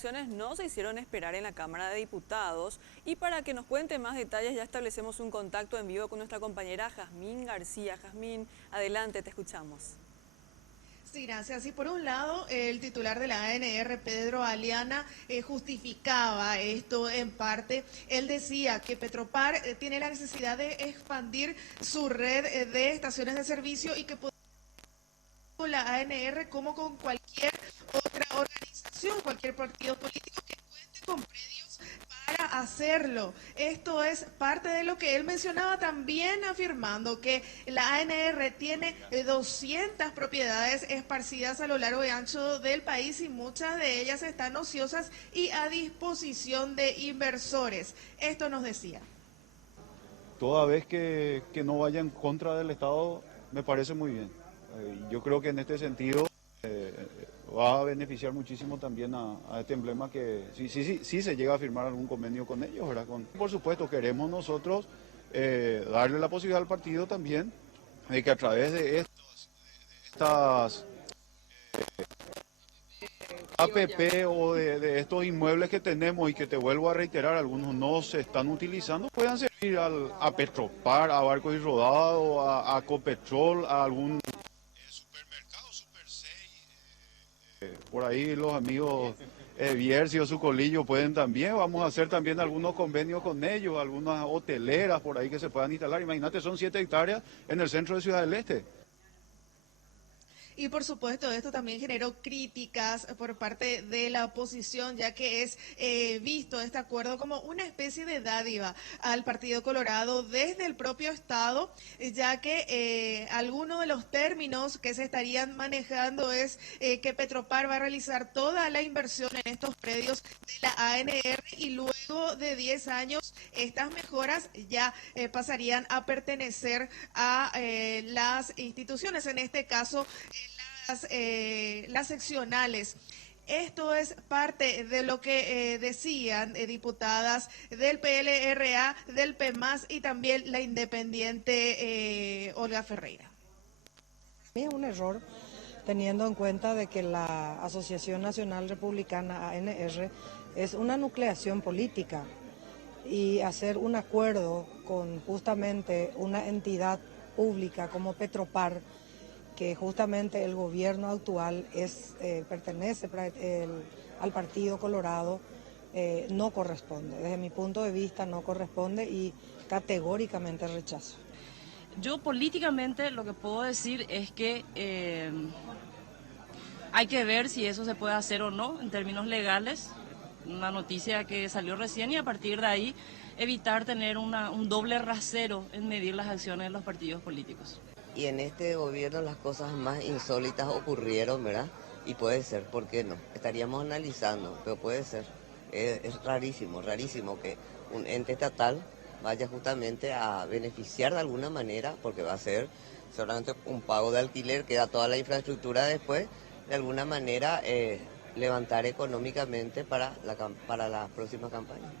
reacciones no se hicieron esperar en la Cámara de Diputados y para que nos cuente más detalles ya establecemos un contacto en vivo con nuestra compañera Jazmín García. Jazmín, adelante, te escuchamos. Sí, gracias. Y por un lado, el titular de la ANR, Pedro Aliana, justificaba esto en parte. Él decía que Petropar tiene la necesidad de expandir su red de estaciones de servicio y que con la ANR como con cualquier otra organización, cualquier partido político que cuente con predios para hacerlo. Esto es parte de lo que él mencionaba también, afirmando que la ANR tiene 200 propiedades esparcidas a lo largo y ancho del país y muchas de ellas están ociosas y a disposición de inversores. Esto nos decía. Toda vez que no vaya en contra del Estado, me parece muy bien. Yo creo que en este sentido va a beneficiar muchísimo también a este emblema que sí se llega a firmar algún convenio con ellos, ¿verdad? Por supuesto, queremos nosotros darle la posibilidad al partido también de que a través de estas APP o de estos inmuebles que tenemos y que te vuelvo a reiterar, algunos no se están utilizando, puedan servir a Petropar, a Barcos y Rodados, a Copetrol, a algún supermercado, Super 6. Por ahí los amigos Bierzi o Sucolillo pueden también, vamos a hacer también algunos convenios con ellos, algunas hoteleras por ahí que se puedan instalar. Imagínate, son 7 hectáreas en el centro de Ciudad del Este. Y por supuesto, esto también generó críticas por parte de la oposición, ya que es visto este acuerdo como una especie de dádiva al Partido Colorado desde el propio Estado, ya que algunos de los términos que se estarían manejando es que Petropar va a realizar toda la inversión en estos predios de la ANR y luego de 10 años estas mejoras ya pasarían a pertenecer a las instituciones, en este caso las seccionales. Esto es parte de lo que decían diputadas del PLRA, del PMAS y también la independiente Olga Ferreira. Es un error teniendo en cuenta de que la Asociación Nacional Republicana, ANR, es una nucleación política y hacer un acuerdo con justamente una entidad pública como Petropar, que justamente el gobierno actual pertenece al Partido Colorado, no corresponde. Desde mi punto de vista no corresponde y categóricamente rechazo. Yo políticamente lo que puedo decir es que hay que ver si eso se puede hacer o no en términos legales. Una noticia que salió recién y a partir de ahí evitar tener un doble rasero en medir las acciones de los partidos políticos. Y en este gobierno las cosas más insólitas ocurrieron, ¿verdad? Y puede ser, ¿por qué no? Estaríamos analizando, pero puede ser. Es rarísimo, rarísimo que un ente estatal vaya justamente a beneficiar de alguna manera, porque va a ser solamente un pago de alquiler, que da toda la infraestructura después, de alguna manera levantar económicamente para la próxima campaña.